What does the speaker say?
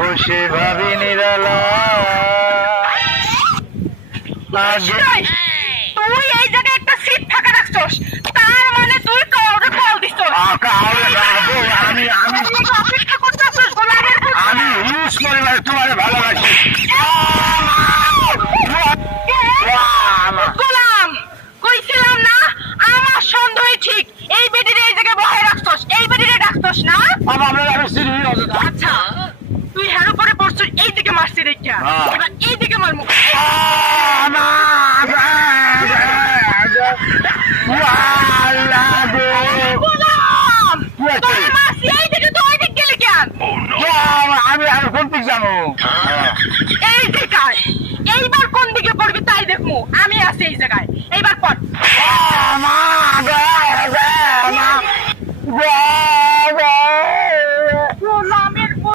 বসে ভাবি নিরালা তুই এই জায়গায় একটা সিট ফাঁকা রাখছস, তার মানে তুই কাউকে কল দিছস। আমি আমি অপেক্ষা করতেছস গোলামের পুত। আমি ইউজ করে তোমার ভালোবাসি। গোলাম, কইছিলাম না আমার সন্দেহ ঠিক, এই বেডিরে এই জায়গায় বহাই রাখছস, এই বেডিরে রাখছস না। আচ্ছা তুই হেরো করে পড়ছস এই দিকে মারছি দেখা, এবার এই দিকে মারমু। গোলাম, তোরে মারছি এই দিকে, তো ওই দিক গেলি কেন? আমি আর কোন দিক যাবো? এই দিকায় এইবার কোন দিকে পড়বি তাই দেখমু, আমি আছি এই জায়গায়, এইবার পড়।